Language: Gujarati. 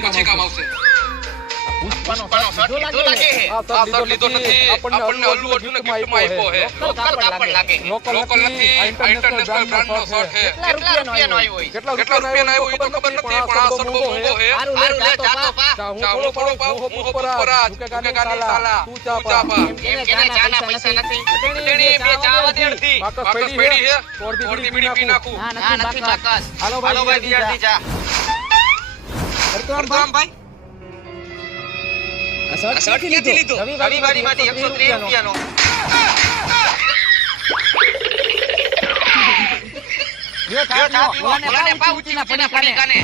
પછી કામ આવશે પુષ્પાનો શોટ લીધો લાગે હે આ સર લીધો નથી આપણને અલ્લુ અર્જુનને ગિફ્ટમાં આપ્યો છે લોકલ કાપડ લાગે લોકલ નથી આ ઇન્ટરનેશનલ બ્રાન્ડનો શોટ છે કેટલા રૂપિયાનો આવ્યો હોય કેટલા રૂપિયાનો આવ્યો એ તો ખબર નથી પણ આ સર બહુ મોંઘો છે હારું લે જાતો પા હું થોડો પાવ હું ઉપર આ ઝુકેગાની સાલા તું ચા પા એમ કેને ચાના પૈસા નથી તેણી બે ચાવા દે અડધી બાકસ પડી છે તોડતી બીડી પી નાખું ના નથી બાકસ હાલો હાલો ભાઈ દિયાળથી જા કરતરામ ભાઈ આ શર્ટ ક્યાંથી લીધો રવિવારીમાંથી 130 રૂપિયાનો લ્યો ઓલાને પા ઊંચીના પડી કાને